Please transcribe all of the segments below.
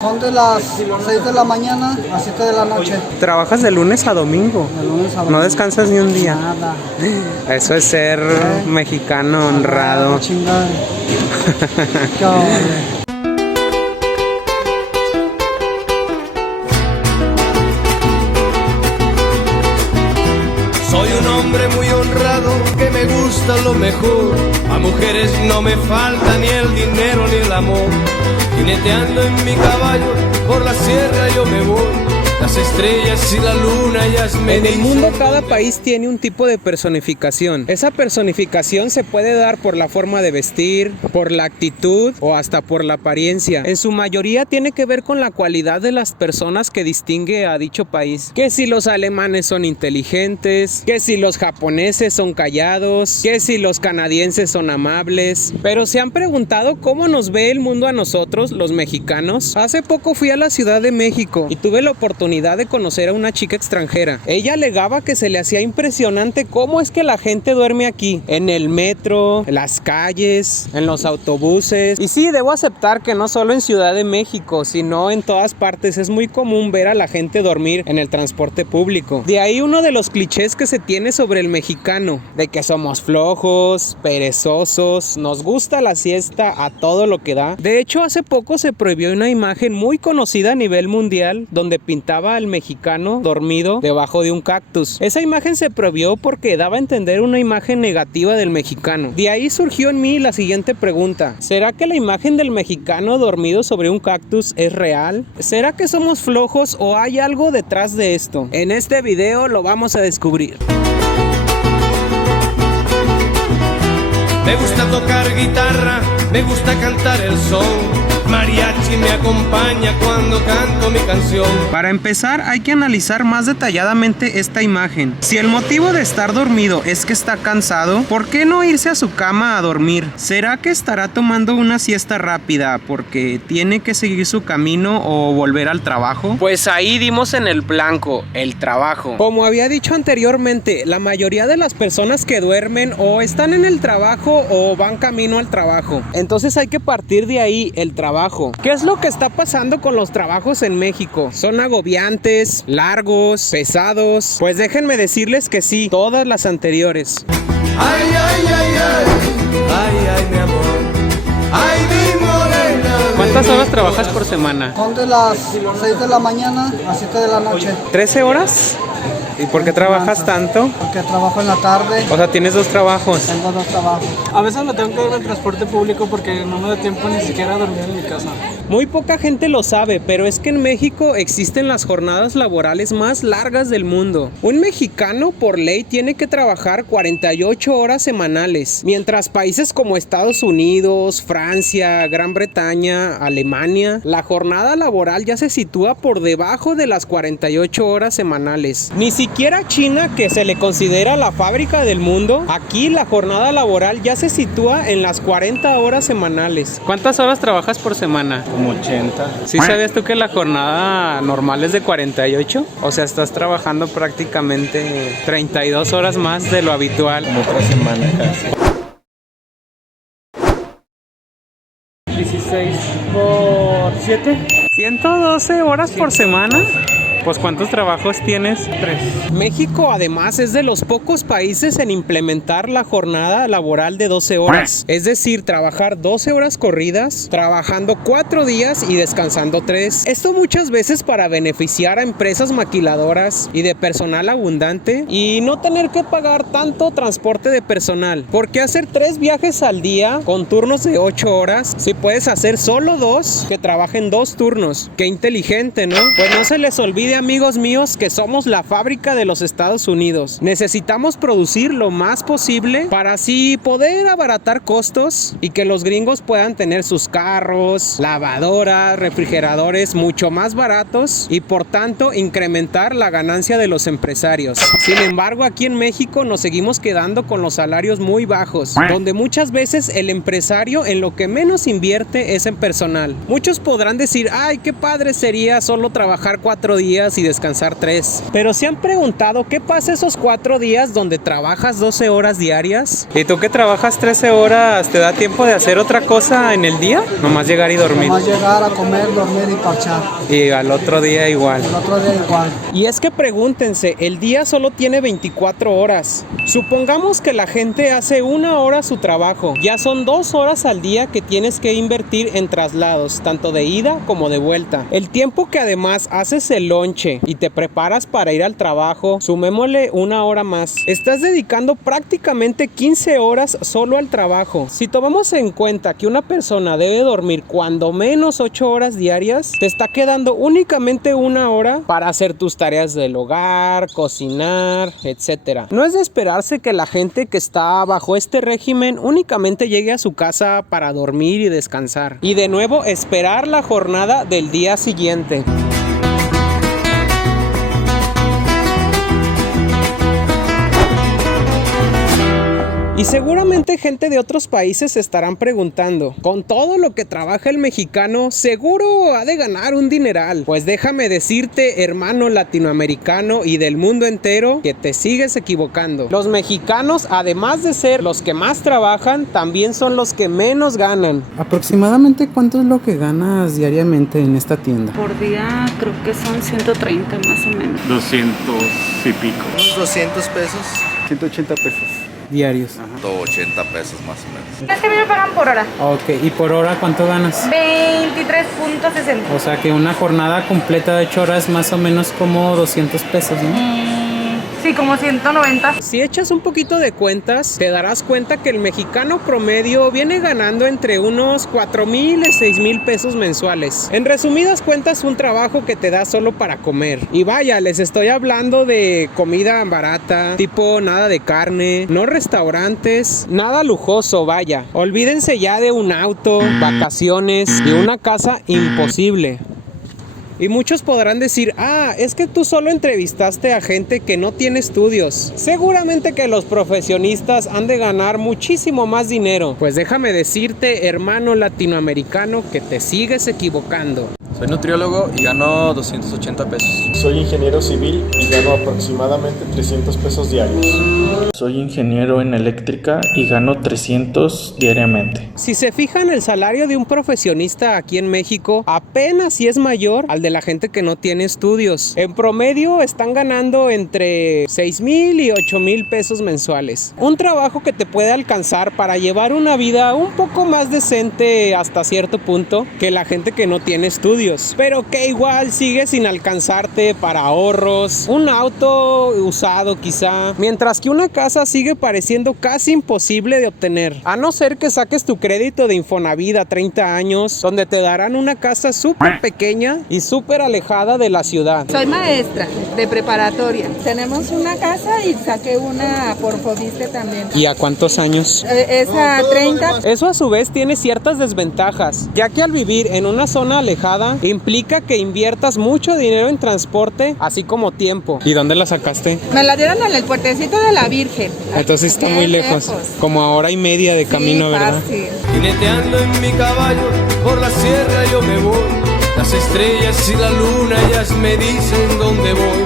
Son de las 6 de la mañana a 7 de la noche. ¿Trabajas de lunes a domingo? De lunes a domingo. ¿No descansas ni un día? Nada. Eso es ser mexicano honrado. Chingada. Qué horrible. Soy un hombre muy honrado que me gusta lo mejor. A mujeres no me falta ni el dinero ni el amor. Jineteando en mi caballo por la sierra yo me voy. Las estrellas y la luna ellas me En el dicen. mundo cada país tiene un tipo de personificación. Esa personificación se puede dar por la forma de vestir, por la actitud o hasta por la apariencia. En su mayoría tiene que ver con la cualidad de las personas que distingue a dicho país. Que si los alemanes son inteligentes, que si los japoneses son callados, que si los canadienses son amables. Pero ¿se han preguntado cómo nos ve el mundo a nosotros, los mexicanos? Hace poco fui a la Ciudad de México y tuve la oportunidad de conocer a una chica extranjera. Ella alegaba que se le hacía impresionante cómo es que la gente duerme aquí, en el metro, en las calles, en los autobuses. Y sí, debo aceptar que no solo en Ciudad de México, sino en todas partes es muy común ver a la gente dormir en el transporte público. De ahí uno de los clichés que se tiene sobre el mexicano, de que somos flojos, perezosos, nos gusta la siesta a todo lo que da. De hecho, hace poco se prohibió una imagen muy conocida a nivel mundial donde pintaba al mexicano dormido debajo de un cactus. Esa imagen se prohibió porque daba a entender una imagen negativa del mexicano. De ahí surgió en mí la siguiente pregunta: ¿será que la imagen del mexicano dormido sobre un cactus es real? ¿Será que somos flojos o hay algo detrás de esto? En este video lo vamos a descubrir. Me gusta tocar guitarra, me gusta cantar el son. Mariachi me acompaña cuando canto mi canción. Para empezar, hay que analizar más detalladamente esta imagen. Si el motivo de estar dormido es que está cansado, ¿por qué no irse a su cama a dormir? ¿Será que estará tomando una siesta rápida porque tiene que seguir su camino o volver al trabajo? Pues ahí dimos en el blanco, el trabajo. Como había dicho anteriormente, la mayoría de las personas que duermen o están en el trabajo o van camino al trabajo. Entonces hay que partir de ahí, el trabajo. ¿Qué es lo que está pasando con los trabajos en México? ¿Son agobiantes, largos, pesados? Pues déjenme decirles que sí, todas las anteriores. Ay, ay, ay, ay, ay, ay, mi amor. Ay, mi morena. ¿Cuántas horas trabajas por semana? Son de las 6 de la mañana a 7 de la noche. ¿13 horas? ¿Y por qué trabajas tanto? Porque trabajo en la tarde. O sea, tienes dos trabajos. Tengo dos trabajos. A veces me tengo que ir en transporte público porque no me da tiempo ni siquiera a dormir en mi casa. Muy poca gente lo sabe, pero es que en México existen las jornadas laborales más largas del mundo. Un mexicano por ley tiene que trabajar 48 horas semanales, mientras países como Estados Unidos, Francia, Gran Bretaña, Alemania, la jornada laboral ya se sitúa por debajo de las 48 horas semanales. Ni siquiera China, que se le considera la fábrica del mundo, aquí la jornada laboral ya se sitúa en las 40 horas semanales. ¿Cuántas horas trabajas por semana? Como 80. ¿Sí sabías tú que la jornada normal es de 48? O sea, estás trabajando prácticamente 32 horas más de lo habitual. Como otra semana casi. 16 por 7. 112 horas por semana. Pues ¿cuántos trabajos tienes? 3. México además es de los pocos países en implementar la jornada laboral de 12 horas. Es decir, trabajar 12 horas corridas, trabajando 4 días y descansando 3. Esto muchas veces para beneficiar a empresas maquiladoras y de personal abundante y no tener que pagar tanto transporte de personal. ¿Por qué hacer 3 viajes al día con turnos de 8 horas si puedes hacer solo 2 que trabajen 2 turnos? Qué inteligente, ¿no? Pues no se les olvide, amigos míos, que somos la fábrica de los Estados Unidos. Necesitamos producir lo más posible para así poder abaratar costos y que los gringos puedan tener sus carros, lavadoras, refrigeradores mucho más baratos y por tanto incrementar la ganancia de los empresarios. Sin embargo, aquí en México nos seguimos quedando con los salarios muy bajos, donde muchas veces el empresario en lo que menos invierte es en personal. Muchos podrán decir: ay, qué padre sería solo trabajar 4 días días y descansar 3. Pero ¿se han preguntado qué pasa esos 4 días donde trabajas 12 horas diarias? ¿Y tú que trabajas 13 horas, te da tiempo de hacer otra cosa en el día? Nomás llegar y dormir. Nomás llegar a comer, dormir y parchar. Y al otro día igual. El otro día igual. Y es que pregúntense, el día solo tiene 24 horas. Supongamos que la gente hace 1 hora su trabajo. Ya son 2 horas al día que tienes que invertir en traslados, tanto de ida como de vuelta. El tiempo que además haces el lonche y te preparas para ir al trabajo, sumémosle 1 hora más. Estás dedicando prácticamente 15 horas solo al trabajo. Si tomamos en cuenta que una persona debe dormir cuando menos 8 horas diarias, te está quedando únicamente 1 hora para hacer tus tareas del hogar, cocinar, etc. No es de esperarse que la gente que está bajo este régimen únicamente llegue a su casa para dormir y descansar. Y de nuevo esperar la jornada del día siguiente. Y seguramente gente de otros países se estarán preguntando, con todo lo que trabaja el mexicano, seguro ha de ganar un dineral. Pues déjame decirte, hermano latinoamericano y del mundo entero, que te sigues equivocando. Los mexicanos, además de ser los que más trabajan, también son los que menos ganan. ¿Aproximadamente cuánto es lo que ganas diariamente en esta tienda? Por día creo que son 130 más o menos. 200 y pico. Unos 200 pesos. 180 pesos. Diarios. 180 pesos más o menos. Es que a mí me pagan por hora. Ok, ¿y por hora cuánto ganas? 23.60. O sea que una jornada completa de 8 horas más o menos como 200 pesos, ¿no? Sí, como 190. Si echas un poquito de cuentas, te darás cuenta que el mexicano promedio viene ganando entre unos 4,000 y 6,000 pesos mensuales. En resumidas cuentas, un trabajo que te da solo para comer. Y vaya, les estoy hablando de comida barata, tipo nada de carne, no restaurantes, nada lujoso, vaya. Olvídense ya de un auto, vacaciones y una casa imposible. Y muchos podrán decir, es que tú solo entrevistaste a gente que no tiene estudios. Seguramente que los profesionistas han de ganar muchísimo más dinero. Pues déjame decirte, hermano latinoamericano, que te sigues equivocando. Soy nutriólogo y gano 280 pesos. Soy ingeniero civil y gano aproximadamente 300 pesos diarios. Soy ingeniero en eléctrica y gano 300 diariamente. Si se fijan, el salario de un profesionista aquí en México apenas si es mayor al de la gente que no tiene estudios. En promedio están ganando entre 6,000 y 8,000 pesos mensuales. Un trabajo que te puede alcanzar para llevar una vida un poco más decente hasta cierto punto que la gente que no tiene estudios. Pero que igual sigue sin alcanzarte para ahorros, un auto usado quizá, mientras que una casa sigue pareciendo casi imposible de obtener, a no ser que saques tu crédito de Infonavit a 30 años, donde te darán una casa súper pequeña y súper alejada de la ciudad. Soy maestra de preparatoria. Tenemos una casa y saqué una por Fobiste también. ¿Y a cuántos años? Es a 30. Eso a su vez tiene ciertas desventajas, ya que al vivir en una zona alejada implica que inviertas mucho dinero en transporte, así como tiempo. ¿Y dónde la sacaste? Me la dieron en el puertecito de la Virgen. Entonces está muy lejos, como a 1:30 de camino, sí, ¿verdad? Fácil. Jineteando en mi caballo, por la sierra yo me voy. Las estrellas y la luna ellas me dicen dónde voy.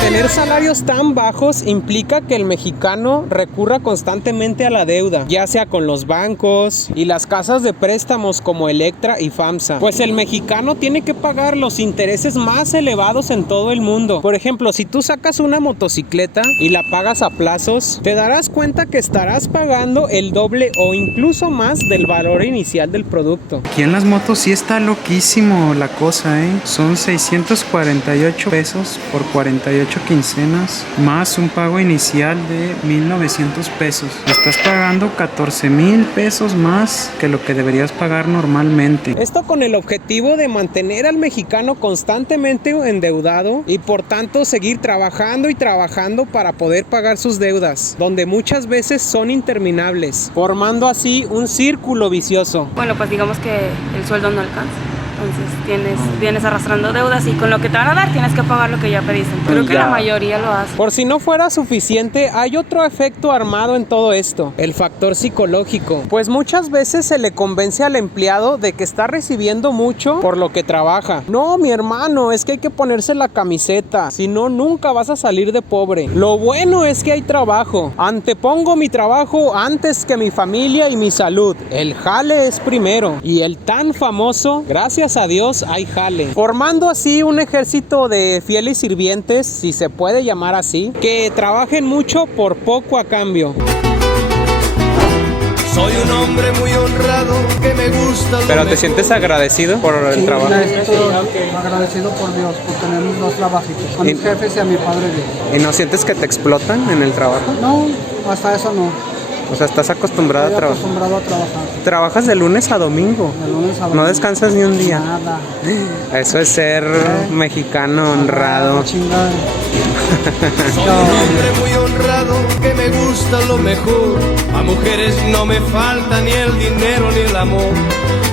Tener salarios tan bajos implica que el mexicano recurra constantemente a la deuda, ya sea con los bancos y las casas de préstamos como Electra y FAMSA. Pues el mexicano tiene que pagar los intereses más elevados en todo el mundo. Por ejemplo, si tú sacas una motocicleta y la pagas a plazos, te darás cuenta que estarás pagando el doble o incluso más del valor inicial del producto. Aquí en las motos sí está loquísimo la cosa, Son 648 pesos por 48 quincenas, más un pago inicial de 1,900 pesos. Estás pagando 14,000 pesos más que lo que deberías pagar normalmente. Esto con el objetivo de mantener al mexicano constantemente endeudado y por tanto seguir trabajando y trabajando para poder pagar sus deudas, donde muchas veces son interminables, formando así un círculo vicioso. Bueno, pues digamos que el sueldo no alcanza. entonces vienes arrastrando deudas y con lo que te van a dar tienes que pagar lo que ya pediste. Creo que la mayoría lo hace. Por si no fuera suficiente, hay otro efecto armado en todo esto, el factor psicológico. Pues muchas veces se le convence al empleado de que está recibiendo mucho por lo que trabaja. No, mi hermano, es que hay que ponerse la camiseta, si no, nunca vas a salir de pobre. Lo bueno es que hay trabajo. Antepongo mi trabajo antes que mi familia y mi salud. El jale es primero. Y el tan famoso, gracias a Dios, hay jale. Formando así un ejército de fieles sirvientes, si se puede llamar así, que trabajen mucho por poco a cambio. Soy un hombre muy honrado que me gusta lo ¿Pero te mejor. sientes agradecido por el Sí, trabajo? estoy agradecido por Dios, por tener dos trabajitos, a mis jefes y a mi padre Dios. ¿Y no sientes que te explotan en el trabajo? No, hasta eso no. O sea, estás acostumbrado Estoy a trabajar. acostumbrado a trabajar. Trabajas de lunes a domingo. De lunes a domingo. No descansas ni un día. Nada. Eso es ser mexicano honrado. Chingada. Soy un hombre muy honrado que me gusta lo mejor. A mujeres no me falta ni el dinero ni el amor.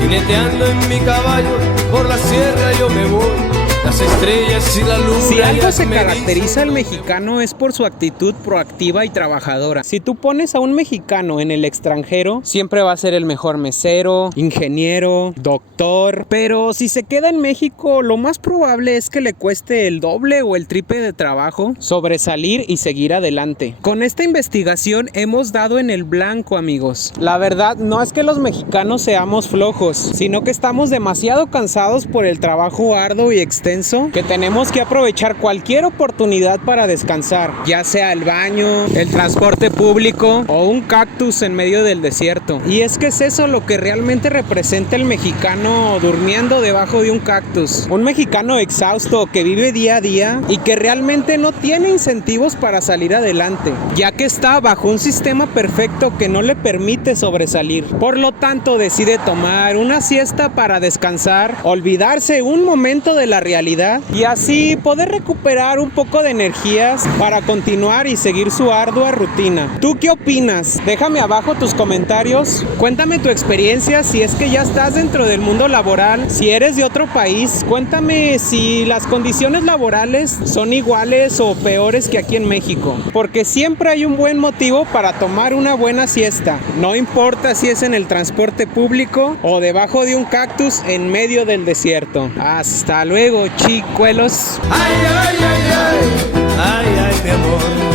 Jineteando en mi caballo por la sierra yo me voy. Las estrellas y la luna. Si algo ellas se me caracteriza al mexicano es por su actitud proactiva y trabajadora. Si tú pones a un mexicano en el extranjero, siempre va a ser el mejor mesero, ingeniero, doctor. Pero si se queda en México, lo más probable es que le cueste el doble o el triple de trabajo sobresalir y seguir adelante. Con esta investigación hemos dado en el blanco, amigos. La verdad no es que los mexicanos seamos flojos, sino que estamos demasiado cansados por el trabajo arduo y extenso, que tenemos que aprovechar cualquier oportunidad para descansar, ya sea el baño, el transporte público o un cactus en medio del desierto. Y es que es eso lo que realmente representa el mexicano durmiendo debajo de un cactus. Un mexicano exhausto que vive día a día y que realmente no tiene incentivos para salir adelante, ya que está bajo un sistema perfecto que no le permite sobresalir. Por lo tanto, decide tomar una siesta para descansar, olvidarse un momento de la realidad y así poder recuperar un poco de energías para continuar y seguir su ardua rutina. ¿Tú qué opinas? Déjame abajo tus comentarios. Cuéntame tu experiencia si es que ya estás dentro del mundo laboral. Si eres de otro país, cuéntame si las condiciones laborales son iguales o peores que aquí en México. Porque siempre hay un buen motivo para tomar una buena siesta. No importa si es en el transporte público o debajo de un cactus en medio del desierto. Hasta luego, chicuelos. Ay, ay, ay, ay, ay, ay, mi amor.